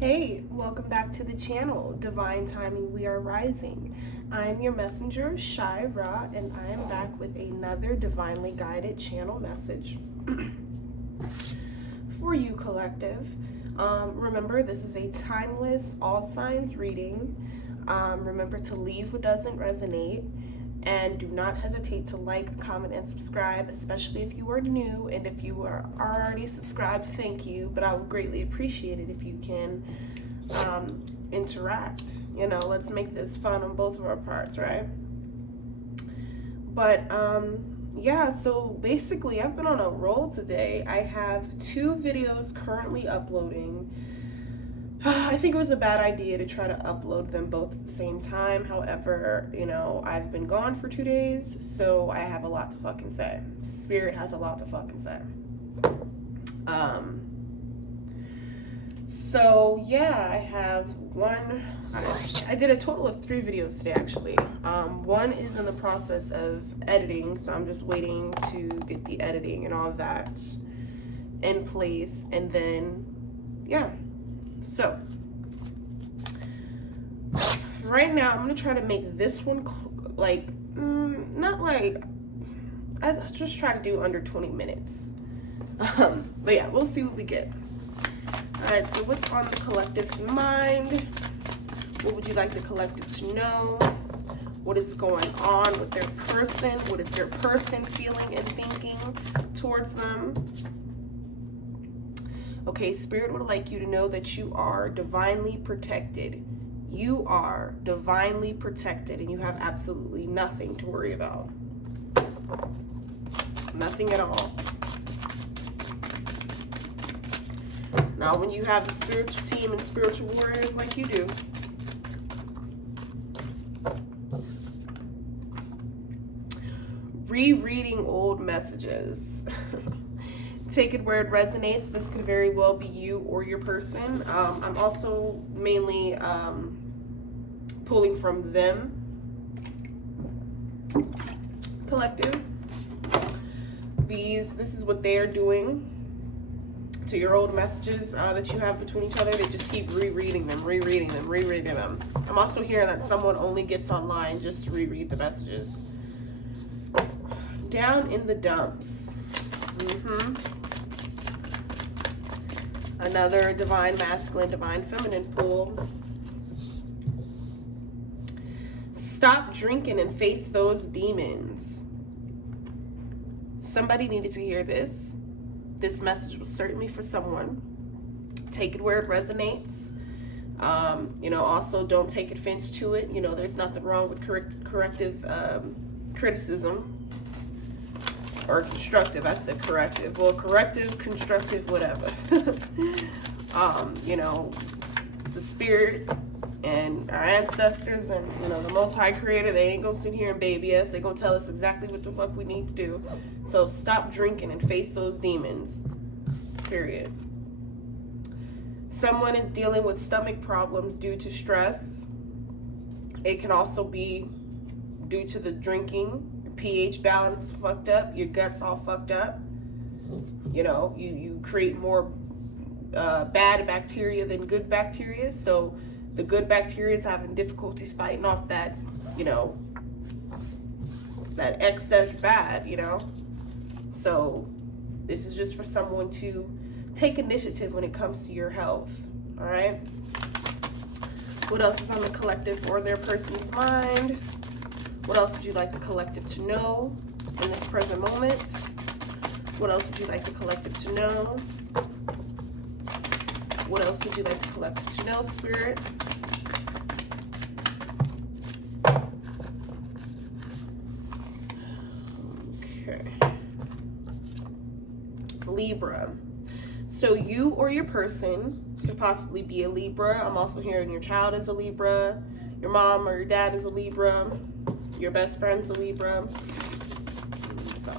Hey, welcome back to the channel, Divine Timing We Are Rising. I'm your messenger, Shira, and I am back with another divinely guided channel message for you, collective. Remember, this is a timeless all signs reading. Remember to leave what doesn't resonate, and do not hesitate to like, comment, and subscribe, especially if you are new. And if you are already subscribed, thank you, but I would greatly appreciate it if you can interact. You know, let's make this fun on both of our parts, right? But yeah, so basically I've been on a roll today. I have 2 videos currently uploading. I think it was a bad idea to try to upload them both at the same time. However, you know, I've been gone for 2 days, so I have a lot to fucking say. Spirit has a lot to fucking say. So yeah, I have one. I did a total of 3 videos today, actually. One is in the process of editing, so I'm just waiting to get the editing and all of that in place, and then yeah. So right now I'm gonna try to make this one like not like, I just try to do under 20 minutes. But yeah, we'll see what we get. All right, so what's on the collective's mind? What would you like the collective to know? What is going on with their person? What is their person feeling and thinking towards them? Okay, Spirit would like you to know that you are divinely protected. You are divinely protected, and you have absolutely nothing to worry about. Nothing at all. Now, when you have a spiritual team and spiritual warriors like you do, rereading old messages. Take it where it resonates. This could very well be you or your person. I'm also mainly pulling from them, collective. This is what they are doing to your old messages that you have between each other. They just keep rereading them. I'm also hearing that someone only gets online just to reread the messages. Down in the dumps. Another divine masculine, divine feminine pull. Stop drinking and face those demons. Somebody needed to hear this. This message was certainly for someone. Take it where it resonates. You know, also don't take offense to it. You know, there's nothing wrong with corrective criticism. Or constructive. I said corrective. Well, corrective, constructive, whatever. You know, the spirit and our ancestors and, you know, the Most High Creator, they ain't gonna sit here and baby us. They gonna tell us exactly what the fuck we need to do. So stop drinking and face those demons. Period. Someone is dealing with stomach problems due to stress. It can also be due to the drinking. pH balance fucked up, your gut's all fucked up. You know, you create more bad bacteria than good bacteria. So the good bacteria is having difficulties fighting off that, you know, that excess bad, you know. So this is just for someone to take initiative when it comes to your health. All right. What else is on the collective or their person's mind? What else would you like the collective to know in this present moment? What else would you like the collective to know? What else would you like the collective to know, Spirit? Okay. Libra. So you or your person could possibly be a Libra. I'm also hearing your child is a Libra. Your mom or your dad is a Libra. Your best friend's a Libra. So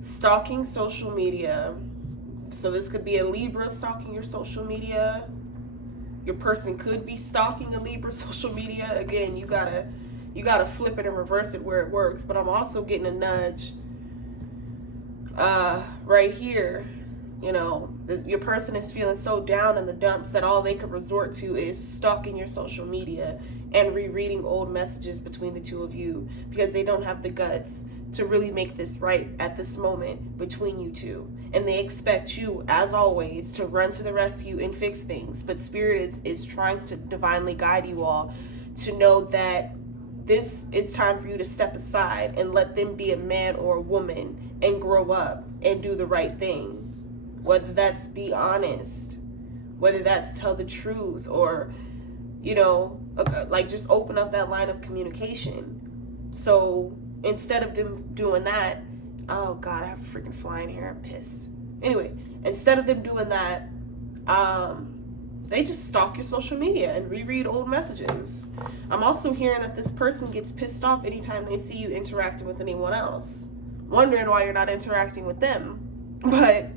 stalking social media. So this could be a Libra stalking your social media. Your person could be stalking a Libra social media. Again, you gotta flip it and reverse it where it works. But I'm also getting a nudge right here, you know, your person is feeling so down in the dumps that all they could resort to is stalking your social media and rereading old messages between the two of you, because they don't have the guts to really make this right at this moment between you two. And they expect you, as always, to run to the rescue and fix things. But Spirit is trying to divinely guide you all to know that this is time for you to step aside and let them be a man or a woman and grow up and do the right thing. Whether that's be honest, whether that's tell the truth, or, you know, like just open up that line of communication. So instead of them doing that, oh God, I have a freaking fly in here, I'm pissed. Anyway, instead of them doing that, they just stalk your social media and reread old messages. I'm also hearing that this person gets pissed off anytime they see you interacting with anyone else, wondering why you're not interacting with them, but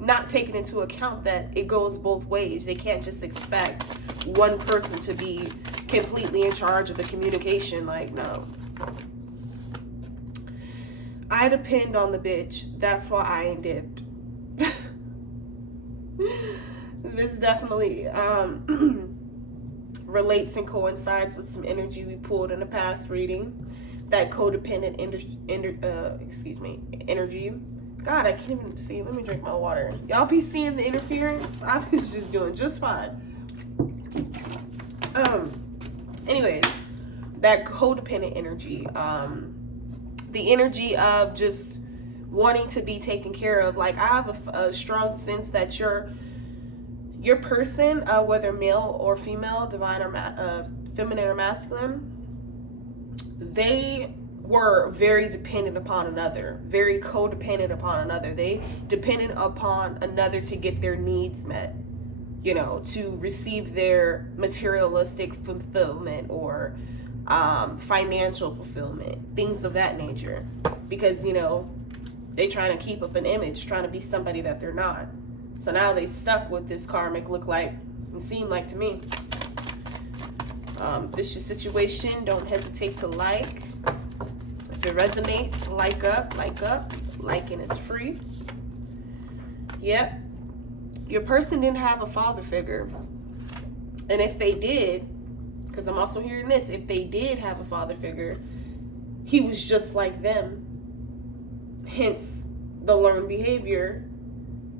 not taking into account that it goes both ways. They can't just expect one person to be completely in charge of the communication. Like, no. I depend on the bitch. That's why I ain't dipped. This definitely relates and coincides with some energy we pulled in a past reading. That codependent energy. God, I can't even see. Let me drink my water. Y'all be seeing the interference? I was just doing just fine. Anyways, that codependent energy, the energy of just wanting to be taken care of. Like, I have a strong sense that your person, whether male or female, divine or feminine or masculine, they were very dependent upon another, very codependent upon another. They depended upon another to get their needs met, you know, to receive their materialistic fulfillment or financial fulfillment, things of that nature. Because, you know, they trying to keep up an image, trying to be somebody that they're not. So now they stuck with this karmic look like and seem like to me. This your situation, don't hesitate to like. If it resonates, like up. Liking is free. Yep. Your person didn't have a father figure. And if they did, because I'm also hearing this, if they did have a father figure, he was just like them. Hence the learned behavior.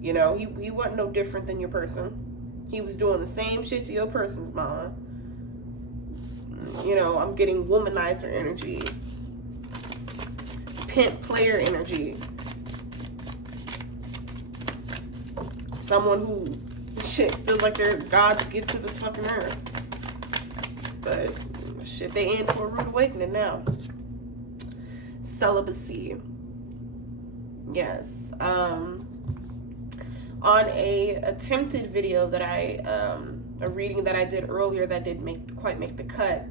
You know, he wasn't no different than your person. He was doing the same shit to your person's mama. You know, I'm getting womanizer energy. Pimp player energy. Someone who, shit, feels like they're God's gift to this fucking earth. But, shit, they in for a rude awakening now. Celibacy. Yes. On a attempted video that a reading that I did earlier that didn't quite make the cut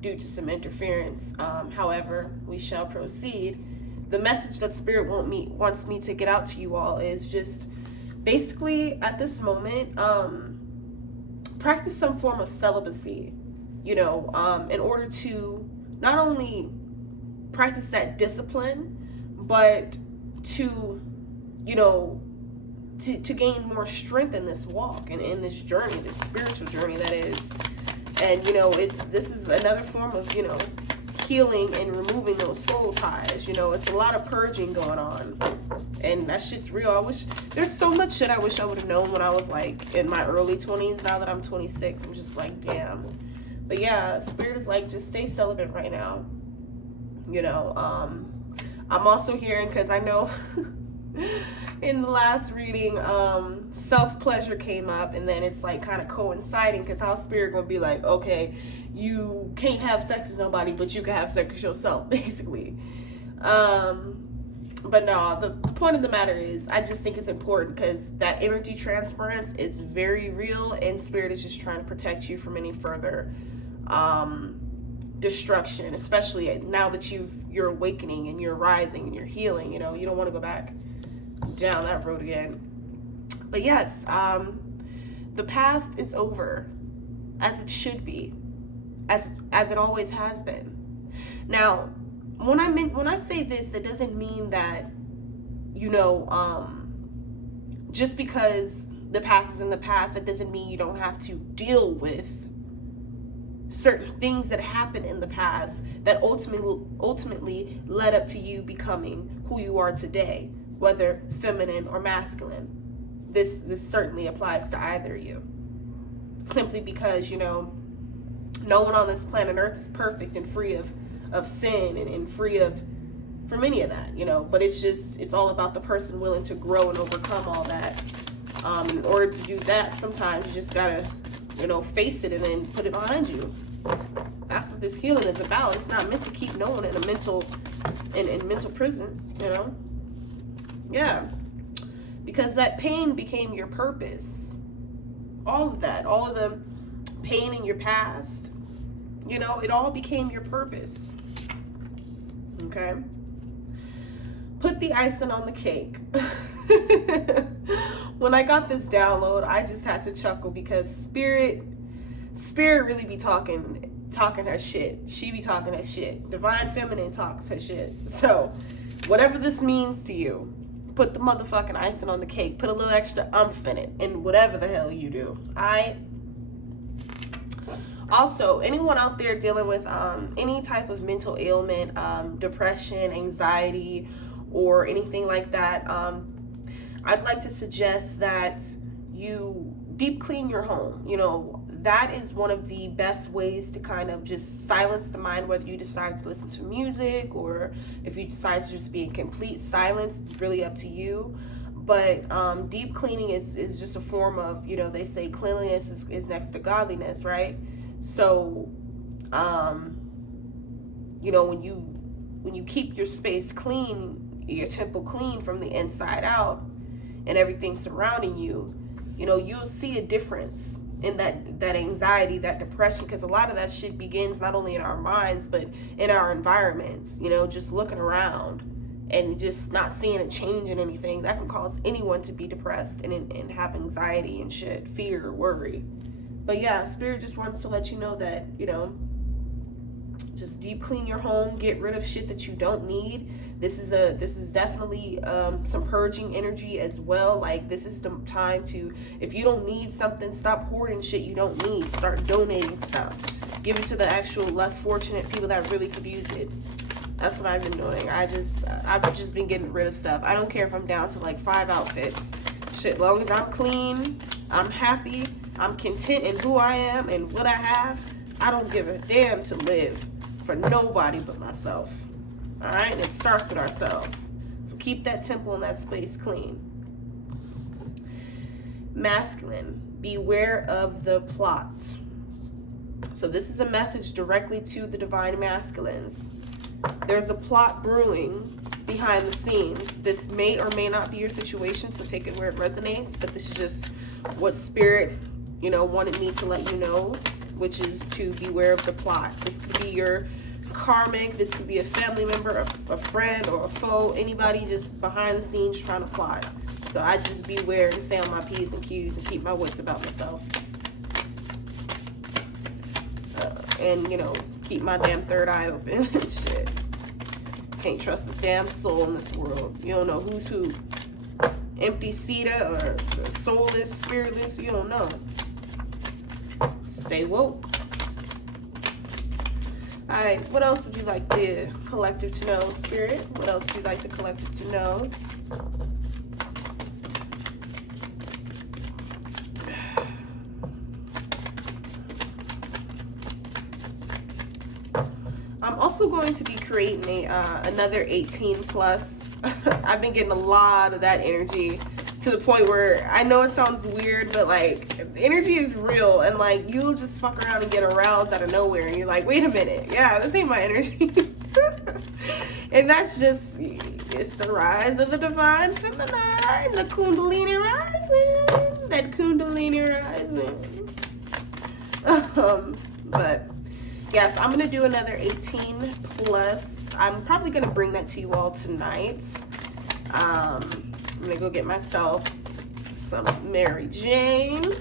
due to some interference. However, we shall proceed. The message that Spirit wants me to get out to you all is just basically at this moment, practice some form of celibacy, you know, in order to not only practice that discipline, but to, you know, to gain more strength in this walk and in this journey, this spiritual journey that is. And, you know, this is another form of, you know, healing and removing those soul ties. You know, it's a lot of purging going on, and that shit's real. I wish there's so much shit I wish I would have known when I was like in my early 20s. Now that I'm 26, I'm just like, damn. But yeah, Spirit is like, just stay celibate right now. You know, I'm also hearing, because I know in the last reading, self-pleasure came up, and then it's like kind of coinciding, because how Spirit gonna be like, okay, you can't have sex with nobody, but you can have sex with yourself, basically. But no, the point of the matter is, I just think it's important, because that energy transference is very real, and Spirit is just trying to protect you from any further destruction, especially now that you're awakening and you're rising and you're healing. You know, you don't want to go back down that road again. But yes, the past is over, as it should be, as it always has been. Now, when I say this, it doesn't mean that you know, just because the past is in the past, that doesn't mean you don't have to deal with certain things that happened in the past that ultimately led up to you becoming who you are today, whether feminine or masculine. This certainly applies to either of you. Simply because, you know, no one on this planet Earth is perfect and free of sin and free from any of that, you know. But it's all about the person willing to grow and overcome all that. In order to do that, sometimes you just gotta, you know, face it and then put it behind you. That's what this healing is about. It's not meant to keep no one in a mental prison, you know. Yeah, because that pain became your purpose. All of that, all of the pain in your past, you know, it all became your purpose. Okay. Put the icing on the cake. When I got this download, I just had to chuckle because spirit really be talking her shit. She be talking her shit. Divine feminine talks her shit. So whatever this means to you, put the motherfucking icing on the cake. Put a little extra umph in it, and whatever the hell you do. Also, anyone out there dealing with any type of mental ailment, depression, anxiety, or anything like that, I'd like to suggest that you deep clean your home. You know, that is one of the best ways to kind of just silence the mind, whether you decide to listen to music or if you decide to just be in complete silence. It's really up to you. But deep cleaning is just a form of, you know, they say cleanliness is next to godliness, right? So, you know, when you keep your space clean, your temple clean from the inside out, and everything surrounding you, you know, you'll see a difference in that anxiety, that depression, because a lot of that shit begins not only in our minds, but in our environments. You know, just looking around and just not seeing a change in anything, that can cause anyone to be depressed and have anxiety and shit, fear, worry. But yeah, Spirit just wants to let you know that, you know, just deep clean your home, get rid of shit that you don't need. This is definitely some purging energy as well. Like, this is the time to, if you don't need something, stop hoarding shit you don't need. Start donating stuff. Give it to the actual less fortunate people that really could use it. That's what I've been doing. I've just been getting rid of stuff. I don't care if I'm down to like 5 outfits. Shit, long as I'm clean, I'm happy, I'm content in who I am and what I have, I don't give a damn to live for nobody but myself. All right, and it starts with ourselves. So keep that temple and that space clean. Masculine, beware of the plot. So this is a message directly to the divine masculines. There's a plot brewing behind the scenes. This may or may not be your situation, so take it where it resonates, but this is just what Spirit, you know, wanted me to let you know, which is to beware of the plot. This could be your karmic, this could be a family member, a friend, or a foe, anybody just behind the scenes trying to plot. So I just beware and stay on my P's and Q's and keep my wits about myself. And, you know, keep my damn third eye open. Shit. Can't trust a damn soul in this world. You don't know who's who. Empty Sita or soulless, spiritless, you don't know. Stay woke. Alright, what else would you like the collective to know, Spirit? What else would you like the collective to know? I'm also going to be creating another 18 plus. I've been getting a lot of that energy to the point where I know it sounds weird, but like the energy is real, and like you'll just fuck around and get aroused out of nowhere, and you're like, wait a minute, yeah, this ain't my energy. And that's just, it's the rise of the divine feminine, the Kundalini rising, that Kundalini rising. But yes, I'm gonna do another 18 plus. I'm probably gonna bring that to you all tonight. I'm gonna go get myself some Mary Jane.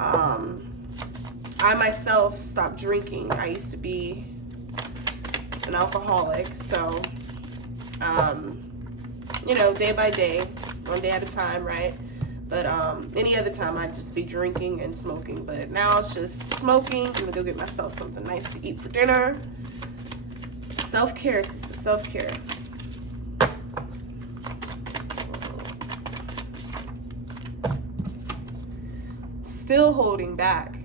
I myself stopped drinking. I used to be an alcoholic, so you know, day by day, one day at a time, right? But any other time I'd just be drinking and smoking. But now it's just smoking. I'm gonna go get myself something nice to eat for dinner. Self-care, sister, self-care. Still holding back.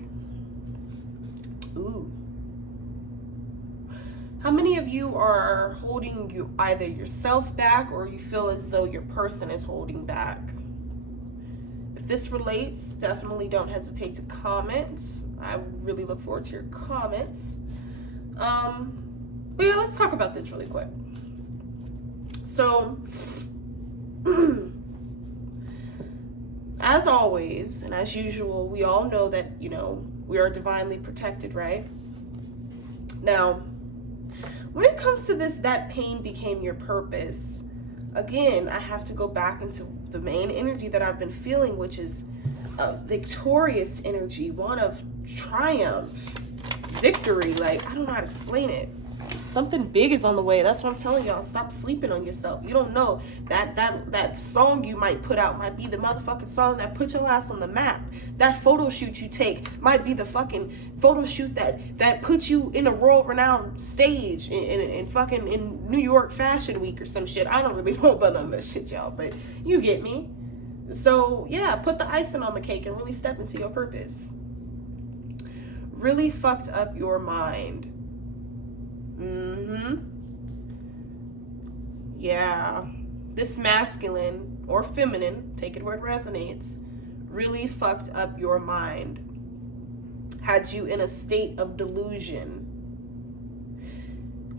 Ooh. How many of you are holding either yourself back or you feel as though your person is holding back? If this relates, definitely don't hesitate to comment. I really look forward to your comments. But yeah, let's talk about this really quick. So, as always, and as usual, we all know that, you know, we are divinely protected, right? Now, when it comes to this, that pain became your purpose. Again, I have to go back into the main energy that I've been feeling, which is a victorious energy, one of triumph, victory. Like, I don't know how to explain it. Something big is on the way. That's what I'm telling y'all. Stop sleeping on yourself. You don't know that song you might put out might be the motherfucking song that put your ass on the map. That photo shoot you take might be the fucking photo shoot that puts you in a world-renowned stage in fucking in New York Fashion Week or some shit. I don't really know about none of that shit, y'all, but you get me. So yeah, put the icing on the cake and really step into your purpose. Really fucked up your mind. Yeah, this masculine or feminine, take it where it resonates, really fucked up your mind, had you in a state of delusion.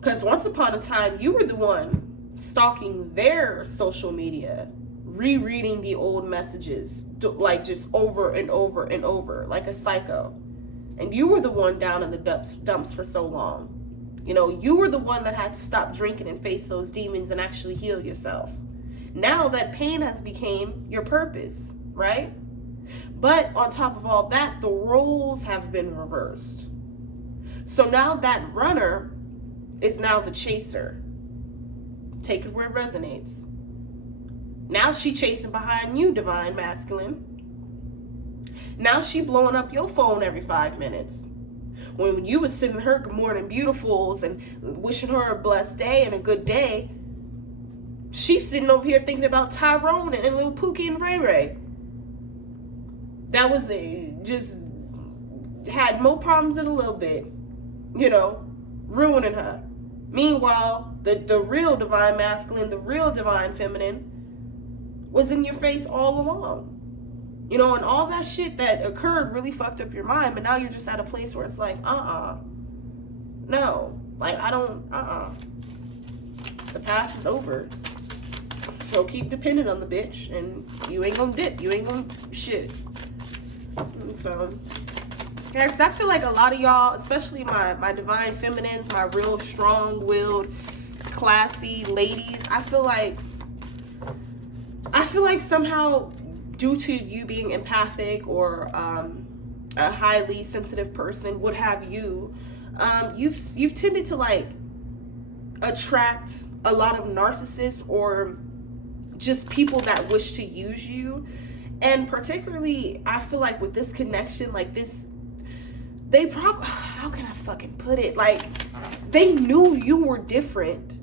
Because once upon a time, you were the one stalking their social media, rereading the old messages, like just over and over and over, like a psycho. And you were the one down in the dumps for so long. You know, you were the one that had to stop drinking and face those demons and actually heal yourself. Now that pain has become your purpose, right? But on top of all that, the roles have been reversed. So now that runner is now the chaser. Take it where it resonates. Now she chasing behind you, divine masculine. Now she blowing up your phone every 5 minutes. When you was sending her good morning beautifuls and wishing her a blessed day and a good day, she's sitting over here thinking about Tyrone and little Pookie and Ray Ray. That was just had more problems than a little bit, you know, ruining her. Meanwhile, the real divine masculine, the real divine feminine was in your face all along. You know, and all that shit that occurred really fucked up your mind, but now you're just at a place where it's like, no, like, I don't, the past is over. So keep depending on the bitch, and you ain't gonna dip, you ain't gonna shit. And so, yeah, because I feel like a lot of y'all, especially my divine feminines, my real strong-willed, classy ladies, I feel like somehow, due to you being empathic or a highly sensitive person, what have you, you've tended to like attract a lot of narcissists or just people that wish to use you. And particularly, I feel like with this connection, like this, they probably, how can I fucking put it? Like, they knew you were different,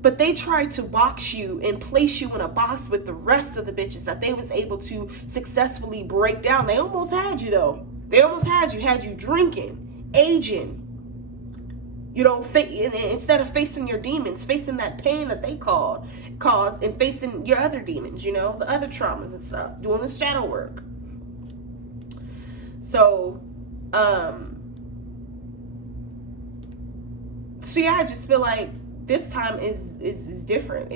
but they tried to box you and place you in a box with the rest of the bitches that they was able to successfully break down. They almost had you, though. They almost had you drinking, aging. You know, instead of facing your demons, facing that pain that they caused, and facing your other demons, you know, the other traumas and stuff, doing the shadow work. So, yeah, I just feel like this time is different.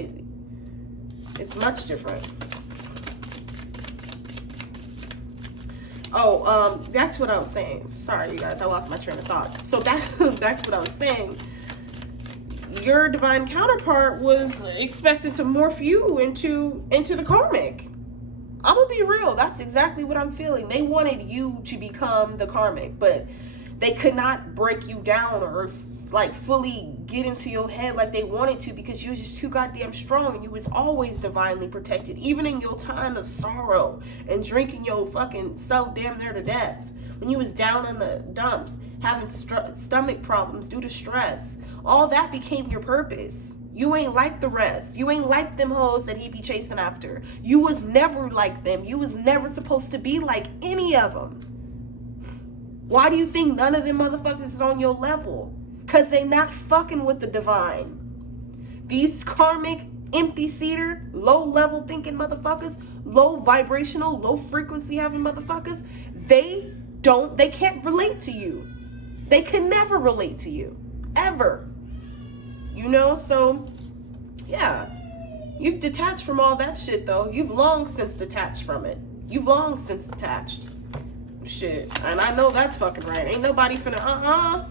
It's much different. Oh, back to what I was saying. Sorry, you guys, I lost my train of thought. So back to what I was saying. Your divine counterpart was expected to morph you into the karmic. I'm gonna be real. That's exactly what I'm feeling. They wanted you to become the karmic, but they could not break you down or like fully get into your head like they wanted to, because you was just too goddamn strong, and you was always divinely protected, even in your time of sorrow and drinking your fucking self damn near to death, when you was down in the dumps, having stomach problems due to stress. All that became your purpose. You ain't like the rest. You ain't like them hoes that he be chasing after. You was never like them. You was never supposed to be like any of them. Why do you think none of them motherfuckers is on your level? Because they not fucking with the divine. These karmic, empty seater, low level thinking motherfuckers, low vibrational, low frequency having motherfuckers, they can't relate to you. They can never relate to you. Ever. You know, so, yeah. You've detached from all that shit, though. You've long since detached from it. You've long since detached. Shit. And I know that's fucking right. Ain't nobody finna,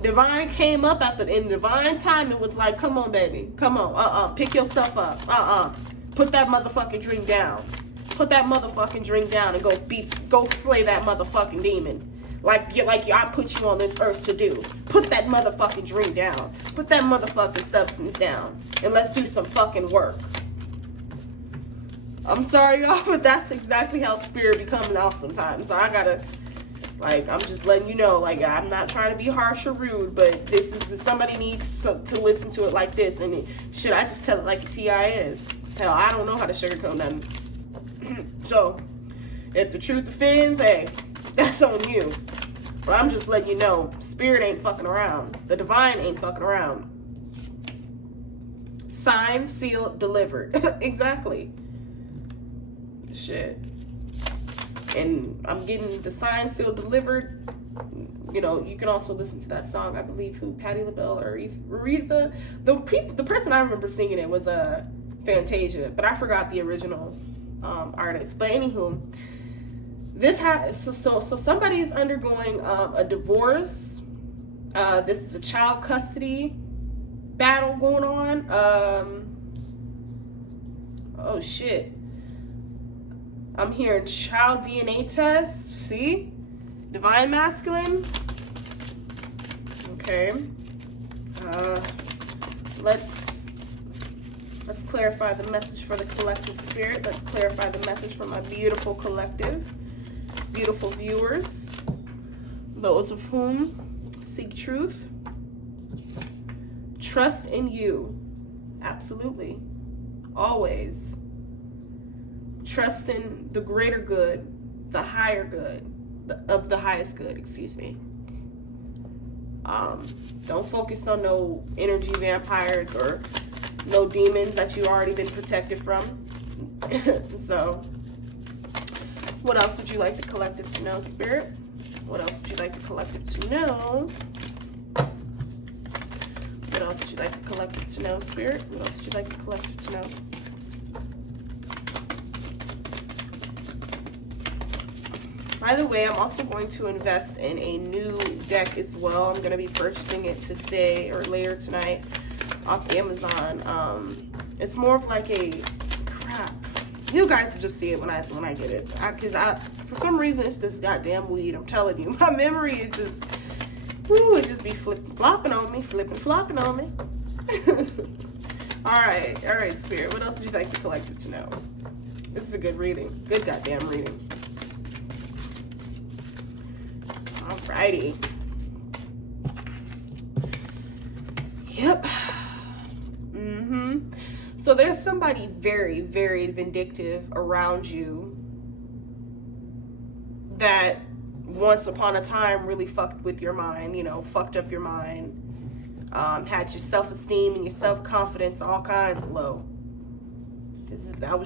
Divine came up in divine time and was like, come on, baby. Come on. Pick yourself up. Put that motherfucking drink down. Put that motherfucking drink down and go slay that motherfucking demon. Like I put you on this earth to do. Put that motherfucking drink down. Put that motherfucking substance down. And let's do some fucking work. I'm sorry, y'all, but that's exactly how spirit becomes now sometimes. So I gotta, I'm just letting you know, I'm not trying to be harsh or rude, but this is, somebody needs to listen to it like this. And should I just tell it like a TI is? Hell, I don't know how to sugarcoat nothing. So, if the truth offends, hey, that's on you. But I'm just letting you know, spirit ain't fucking around. The divine ain't fucking around. Signed, sealed, delivered. Exactly. Shit. And I'm getting the signed, sealed, delivered. You know, you can also listen to that song, I believe, who, Patti LaBelle or Aretha. The person I remember singing it was Fantasia, but I forgot the original artist. But anywho, this so somebody is undergoing a divorce. This is a child custody battle going on. Oh shit. I'm hearing child DNA test. See? Divine masculine. Okay. Let's clarify the message for the collective spirit. Let's clarify the message for my beautiful collective. Beautiful viewers. Those of whom seek truth. Trust in you. Absolutely. Always. Trust in the greater good, the higher good, the highest good, excuse me. Don't focus on no energy vampires or no demons that you already been protected from. So, what else would you like the collective to know, Spirit? What else would you like the collective to know? What else would you like the collective to know, Spirit? What else would you like the collective to know? By the way, I'm also going to invest in a new deck as well. I'm going to be purchasing it today or later tonight off Amazon. It's more of like a crap. You guys will just see it when I get it. Because for some reason, it's this goddamn weed. I'm telling you, my memory is just, it just be flopping on me. All right, Spirit. What else would you like the collective to know? This is a good reading. Good goddamn reading. Alrighty. Yep. So there's somebody very, very vindictive around you that once upon a time really fucked with your mind, fucked up your mind, had your self-esteem and your self-confidence all kinds of low. That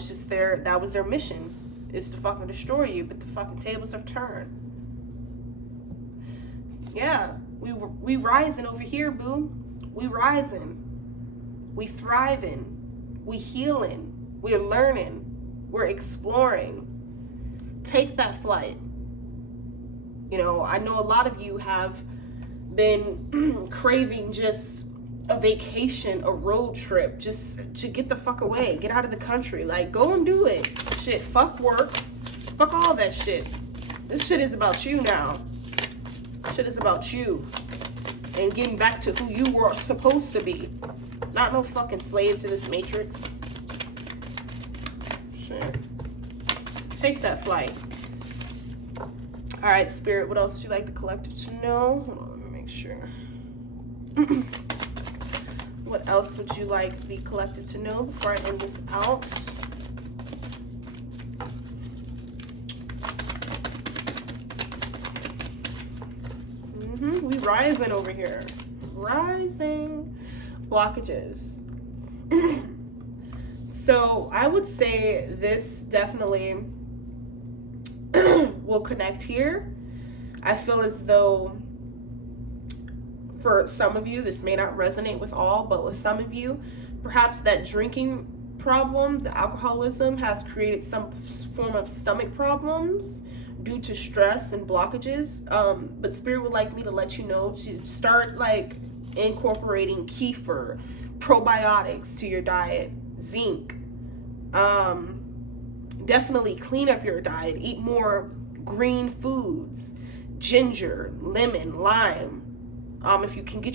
was their mission, is to fucking destroy you, but the fucking tables have turned. Yeah, we rising over here, boo. We rising. We thriving. We healing. We're learning. We're exploring. Take that flight. I know a lot of you have been craving just a vacation, a road trip, just to get the fuck away, get out of the country. Go and do it. Shit, fuck work. Fuck all that shit. This shit is about you now. Shit is about you. and getting back to who you were supposed to be. Not no fucking slave to this matrix. Shit. Take that flight. All right, Spirit, what else would you like the collective to know? Hold on, let me make sure. What else would you like the collective to know before I end this out? We rising over here. Rising. Blockages. So I would say this definitely will connect here. I feel as though for some of you, this may not resonate with all, but with some of you, perhaps that drinking problem, the alcoholism, has created some form of stomach problems due to stress and blockages. But Spirit would like me to let you know to start like incorporating kefir, probiotics to your diet, zinc. Definitely clean up your diet. Eat more green foods, ginger, lemon, lime. If you can get